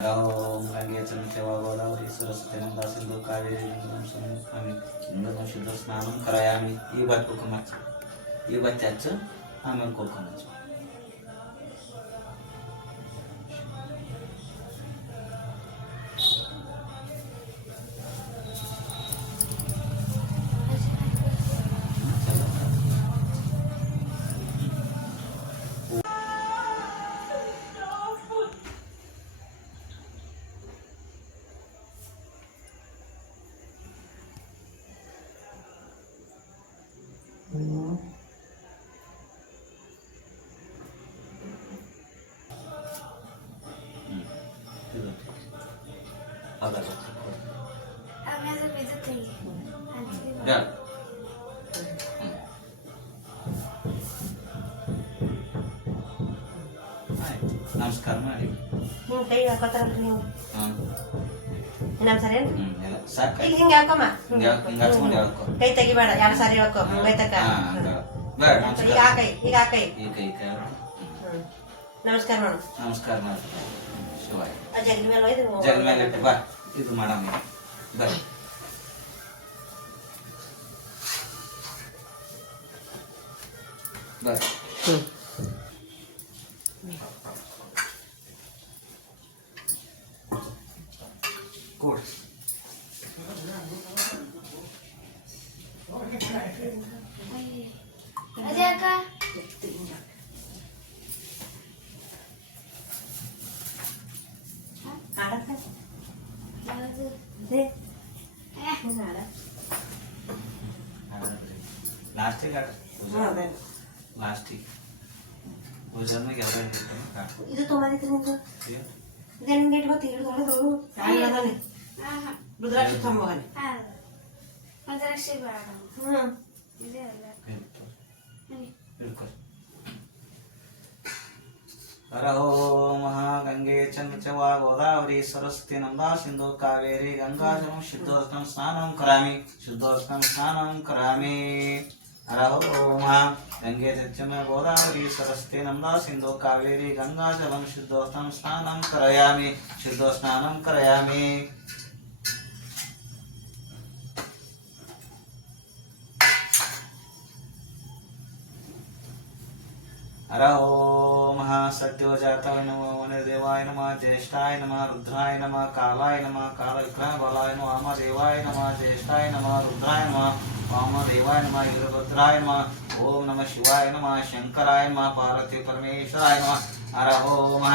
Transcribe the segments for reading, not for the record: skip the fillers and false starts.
ओम गंगे चंद्रवा गोदावरी सरस्वती नर्मदा सिंधु कावेरी गंगा शुद्ध स्नानं करायामि ಈ ಬಾತ್ ಕುಕುಮಚ್ಚ ಈ ಬಾತ್ ಚಚ್ಚ ಆಮೇಲೆ ಕುಕುಮಚ್ಚ ನಮಸ್ಕಾರ ಮಾಡಿ ನೀವು ಕೈ ಹಾಕೋತಾರಲ್ಲ ನೀವು ಇನ್ನೊಂದು ಸರಿ ಸಾಕು ಇಲ್ಲಿ ಹಿಂಗೆ ಹಾಕೋಮ್ಮ ಹಿಂಗೆ ಹಚ್ಕೊಂಡು ಹೇಳ್ಕೊ ಕೈ ತೆಗಿಬೇಡ ಎರಡು ಸಾರಿ ಹೇಳ್ಕೊ ಮುಂಗೈ ತಕ್ಕ ಬೇಡ ಈಗ ಆ ಕೈ ಈಗ ಆ ಕೈ ಈ ಕೈ ಕೈ ನಮಸ್ಕಾರ ಮಾಡು ನಮಸ್ಕಾರ ಮಾಡಿ ಶಿವಾಯ ಜಗ್ಲಿ ಮೇಲೆ ಒಯ್ದು ಜಲ್ ಮೇಲೆ ಇಟ್ಟು ಬಾ ಇದು ಮಾಡಮ್ಮ ಬರ್ರಿ ಬರ್ರಿ ಕೂಡಿ ಲಾಸ್ಟಿಗೆ ಲಾಸ್ಟಿಗೆ ಭೋಜನ್ಗೆ ಎಲ್ಲ ಇದು ತೊಗೊಂಡಿತ್ತು ನಿಂದು ಇದೇ ನಿಂಗೆ ಇಟ್ಕೊತಿ ಹಿಡಿದು ರುದ್ರಾಕ್ಷಿ ತೊಗೊಂಬಗನೆ हर ओम गंगे चंद्रवा गोदावरी सरस्वती नर्मदा सिंधु कावेरी गंगा जलम शुद्धोदकं स्नानं करामि शुद्धोदकं स्नानं करामि हर ओम गंगे चंद्रवा गोदावरी सरस्वती नर्मदा सिंधु कावेरी गंगा जलम शुद्धोदकं स्नानं करायामि शुद्धो स्नानं करायामि हर ओम सद्यो जाताय नमः वनदेवाय नमः ज्येष्ठाय नमः रुद्राय नमः कालाय नमः कालविक्रम बलाय नमः वामदेवाय नमः ज्येष्ठाय नमः रुद्राय नमः वामदेवाय नमः वीरभद्राय नमः ओम नमः शिवाय नमः शंकराय नमः पार्वती परमेश्वराय नमः हर ओम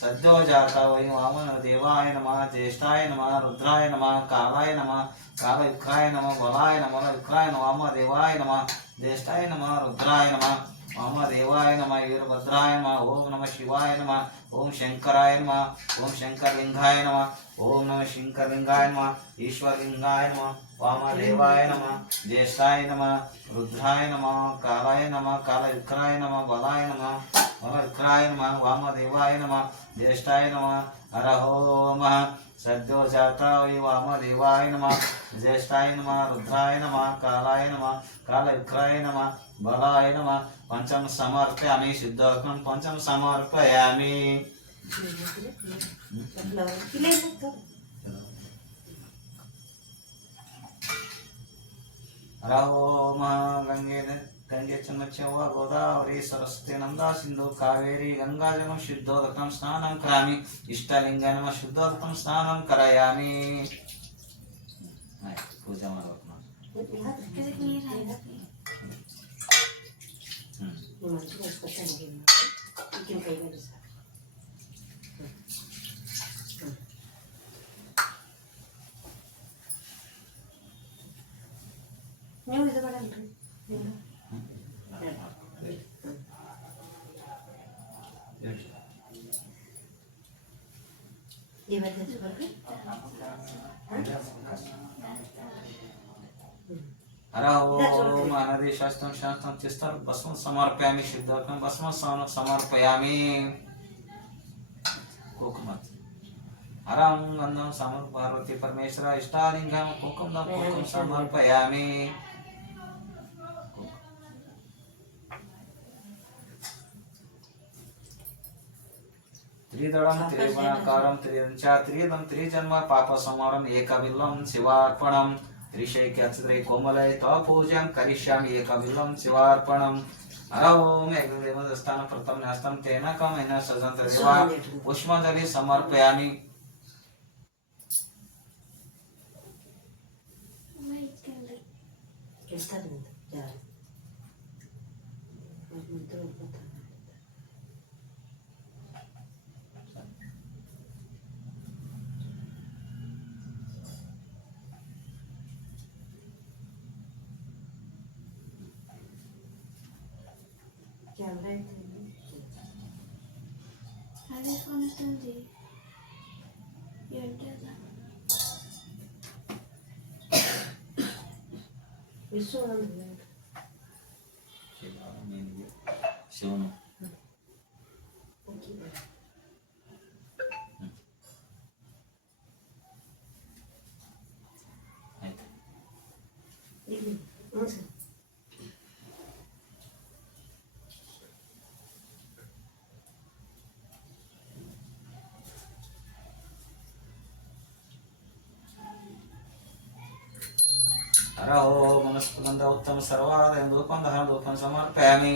सद्यो जाताय वामदेवाय नमः ज्येष्ठाय नमः रुद्राय नमः कालाय नमः कालविक्राय नमः बलाय नमः विक्राय नमः वामदेवाय नमः ज्येष्ठाय नमः रुद्राय नमः वामदेवाय नमः वीरभद्राय नमः ओम नमः शिवाय नमः ओम शंकराय नमः ओम शंकरलिंगाय नमः ओम नमः शंकरलिंगाय नमः ईश्वरलिंगाय नमः वामदेवाय नमः ज्येष्ठाय नमः रुद्राय नमः कालाय नमः कालविक्राय नमः बलाय नमः बलविक्राय नमः वामदेवाय नमः ज्येष्ठाय नमः हर ओम सद्यो जाता वै वामदेवाय नमः ज्येष्ठाय नमः रुद्राय नमः कालाय नमः कालविक्राय नमः बलाय नमः पंचम समर्पयामि शुद्धोदकं पंचम समर्पयामि हर ओम गंगे चंद्रवा गोदावरी सरस्वती नर्मदा सिंधु कावेरी गंगा जलम शुद्धोदकं स्नानं करामि इष्टलिंगाय नमः शुद्धोदकं स्नानं करायामि पूजा ಮಾಡಬೇಕು ನೀವು ಇದು ಮಾಡಲ್ರಿ हर ओम अनादि शास्त्रं शास्त्रं चिस्तर भस्मं समर्पयामि शुद्धोदकं भस्मं समर्पयामि कुकुमत् हरं गन्धं समर्प पार्वती परमेश्वर इष्टालिंगं कुकुमं समर्पयामि त्रिदळं त्रिगुणाकारं त्रिदञ्च त्रिदं त्रिजन्म पापसंहारम् एकबिल्लं शिवार्पणम् त्रिशैक्यचित्रे कोमले तव पूजां करिष्यामि एकबिल्लं शिवार्पणम् हर ओम एकदेवस्थानं प्रथम न्यास्तं तेन कमेन सजन्त देवा पुष्पाञ्जलि समर्पयामि ಶಿವನು हर ओम मनस्पंद उत्तम सर्वादयं धूपं दहनं धूपं समर्पयामि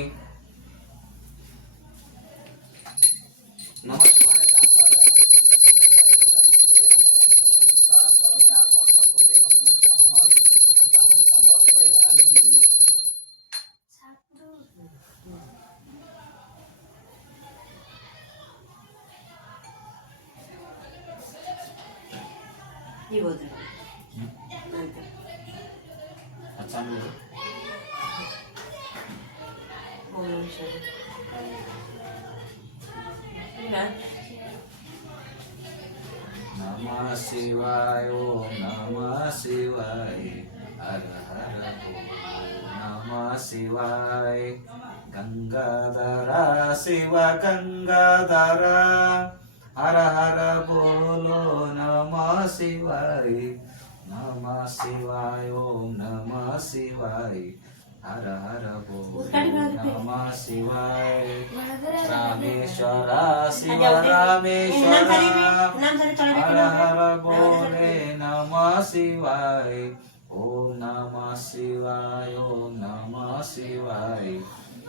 नमः शिवाय शांताय समर्पयामि नमः शिवाय ओम नमः शिवाय हर हर बोलो नमः शिवाय गंगाधर शिव गंगाधर हर हर बोलो नमः शिवाय ओम नमः शिवाय हर हर बोलो नमः शिवाय रामेश्वर शिव रामेश्वर हर हर बोले नमः शिवाय ओम नमः शिवाय ओम नमः शिवाय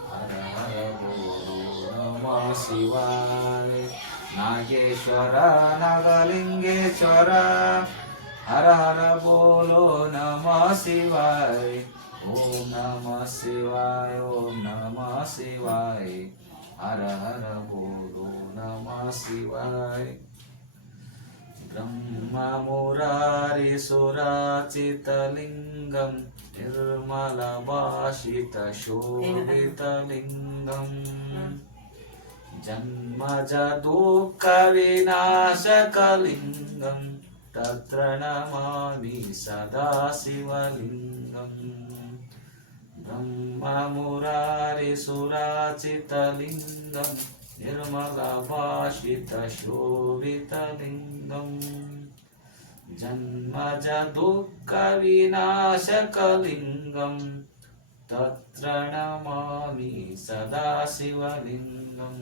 हर हर बोलो नमः शिवाय नागेश्वर नागलिंगेश्वर हर हर बोलो नमः शिवाय ओम नमः शिवाय ओम नमः शिवाय हर हर बोलो नमः शिवाय ब्रह्म मुरारी सुराचितलिंगं निर्मलभाषित शोभितलिंगं जन्मज दुःख विनाशकलिंगं तत्र नमामि सदा शिवलिंगम् ब्रह्ममुरारी सुराचितलिंगं निर्मलभाषित शोभितलिंगं जन्मज दुःख विनाशकलिंगं तत्र नमामि सदा शिवलिंगम्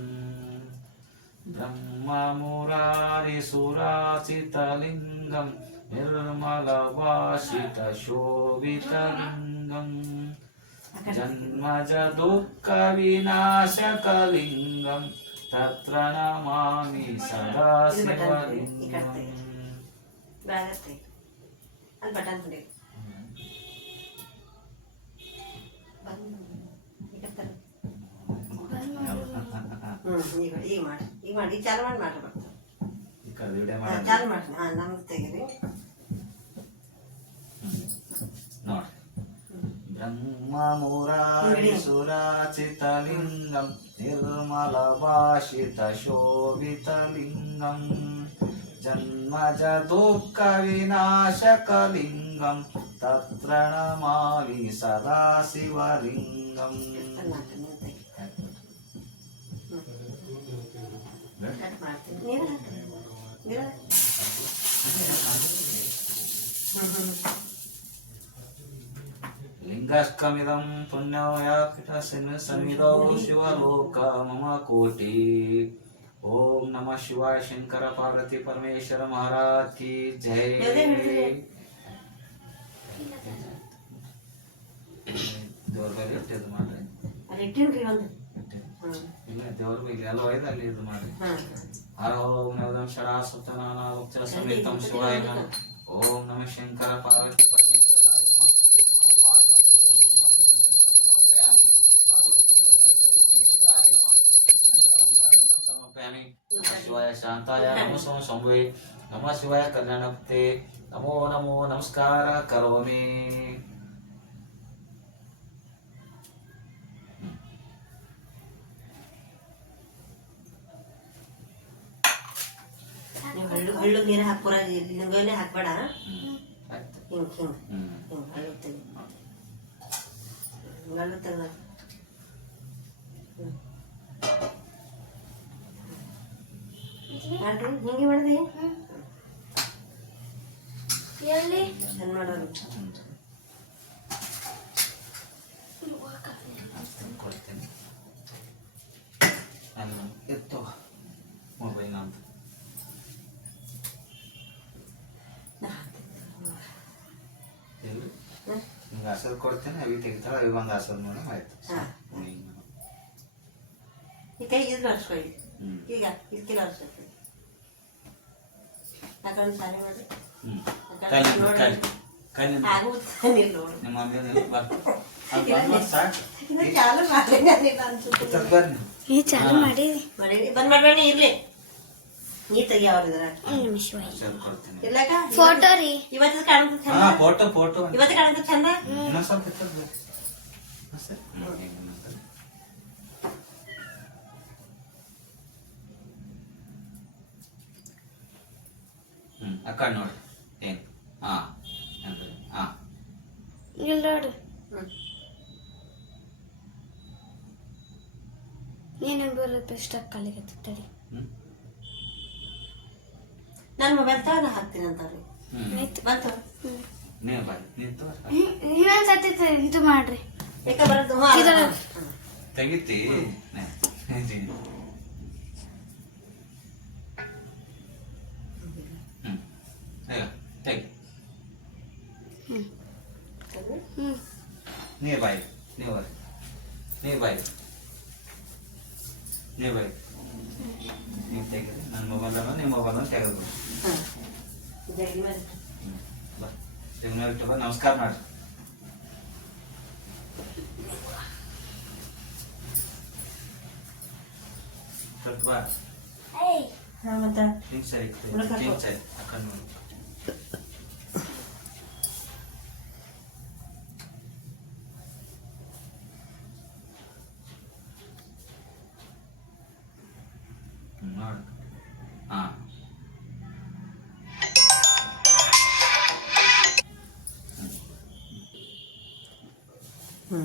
ब्रह्ममुरारी सुराचितलिंगं निर्मलभाषित शोभितलिंगं जन्मज दुःख विनाशकलिंगं तत्र नमामि सदा शिवलिंगम् ಈಗ ಮಾಡಿ ಚಾಲು ಮಾಡಿ ಮಾತಾಡ್ಬಾರ್ದು ಚಾಲು ಮಾಡಿ ನಮ್ಗೆ ತೆಗೀರಿ ನೋಡಿ ब्रह्ममुरारी सुराचितलिंगं निर्मलभाषित शोभितलिंगं जन्मज दुःख विनाशकलिंगं तत्र नमामि सदा शिवलिंगम् लिंगाष्टकमिदं पुण्यो या पीठस्मिन् सन्निधौ शिवलोक मम कोटि ಓಂ ನಮಃ ಶಿವಾಯ ಶಂಕರ ಪಾರ್ವತಿ ಪರಮೇಶ್ವರ ಮಹಾರಾಜ್ ಕಿ ಜೈ. ದೇವ್ರ ಬಗ್ಗೆ ಇದು ಮಾಡ್ರಿ. ಅಲ್ಲಿ ಇಟ್ಟಿನ್ರಿ ಒಂದು. ಇಲ್ಲ ದೇವ್ರ ಬಗ್ಗೆ ಎಲ್ಲ ಒಯ್ದು ಅಲ್ಲಿ ಇದು ಮಾಡ್ರಿ. ಹರ ಓಂ ನವದಂ ಶರಾ ಸತ್ಯನಾನ ಉಚ್ಚರ ಸಮೇತಂ ಶಿವಾಯ ನಮಃ. ಓಂ ನಮಃ ಶಂಕರ ಪಾರ್ವತಿ ಪರಮೇಶ್ವರಾಯ ನಮಃ. ಸಮರ್ಪಯಾಮಿ ಪಾರ್ವತಿ ಪರಮೇಶ್ವರ ವಿಘ್ನೇಶ್ವರಾಯ ನಮಃ. ಶಂಕರಂ ಸಮರ್ಪಯಾಮಿ. ನಮಃ ಶಿವಾಯ ಶಾಂತಾಯ ನಮೋ ಶಂಭುವೇ. ನಮಃ ಶಿವಾಯ ಕಲ್ಯಾಣಪತೆ. ನಮೋ ನಮೋ ನಮಸ್ಕಾರ ಕರೋಮಿ. ನೀವು ಹಳ್ಳು ನೀರು ಹಾಕ್ಬಾರ, ಲಿಂಗನೇ ಹಾಕ್ಬೇಡ. ಆಯ್ತು. ಹಿಂಗೆ ಹಳ್ಳು ತೆಗಿ, ಹಳ್ಳು ತೆಗ್ದ. ಮಾಡ್ರಿ ಹಿಂಗೆ ಮಾಡಿದೆ ಚಂದ ಮಾಡೋರು. ಕೊಡ್ತೇನೆ ಅಲ್ಲ ಎತ್ತು ಮೊಬೈಲ್ ನಂದು. ನಿಮ್ಗೆ ಹಸರು ಕೊಡ್ತೇನೆ, ಅವಿ ತೆಗಿತಾಳೆ, ಅವಿ ಒಂದು ಹಸರು ನೋಡಿ ಆಯ್ತು. ಈ ಕೈ ಇದ್ರು ಅರ್ಸ್ಕೊಳ್ಳಿ. ಈಗ ಇದಕ್ಕಿಲ್ಲ ಅರ್ಸ್ಕೊಳ್ತೀವಿ. ಯಾಕಂದ್ರೆ ಸಾರಿ ಮಾಡ್ರಿ ಆಗುತ್ತೆ ನೀರು ನೋಡಿ. ನಿಮ್ಮ ಚಾಲು ಮಾಡಿ ಅನ್ಸುತ್ತೆ. ಈ ಚಾಲು ಮಾಡಿ ಬಂದ್ ಮಾಡ್ಬೇಡಿ ಇರ್ಲಿ. ನೀ ತೆಗಿ ಅವ್ರಿದ್ರ ಇರ್ಲಕ್ಕ ಫೋಟೋ ರೀ. ಇವತ್ತು ಕಾಣುತ್ತೆ ಚಂದ. ಫೋಟೋ ಫೋಟೋ ಇವತ್ತು ಕಾಣುತ್ತೆ ಚಂದ. ಇನ್ನೊಂದ್ ಸ್ವಲ್ಪ ಅಕ್ಕ ನೋಡಿ ಏನ್. ಹಾ ಹಾ ಇಲ್ಲಿ ನೋಡು. ನೀನು ಬರುತ್ತೆ ಸ್ಟಕ್ ಕಾಲಿಗೆ ತಡಿ. ನನ್ನ ಮೊಬೈಲ್ ತಗ ನಾ ಹಾಕ್ತೀನಿ ಅಂತವ್ರಿ. ಆಯ್ತು ಬಂತು ನೀವು ಬನ್ನಿ ನಿಂತು ಇನ್ನೊಂದು ಸತಿ ಇದು ಮಾಡ್ರಿ. ಯಾಕ ಬರೋದು ತೆಗಿತಿ. ತೆಗಿ ನೀರ್ ಬಾಯಿ ನೀವು ನೀರ್ ಬಾಯಿ ನೀರ್ ಬಾಯಿ ನೀವು ತೆಗೆದು ನನ್ನ ಮೊಬೈಲನ್ನು ನಿಮ್ಮ ಮೊಬೈಲನ್ನು ತೆಗೆದು ಬಾ ನಮಸ್ಕಾರ ಮಾಡಿ. ಸ್ವಲ್ಪ ಬಾ ಮತ್ತೆ ಹಿಂಗೆ ಸರಿ ಹಿಂಗೆ ಸರಿ ಅಕ್ಕಂಡು ನೋಡಿ. ನೋಡಿ ಹಾಂ ಹ್ಞೂ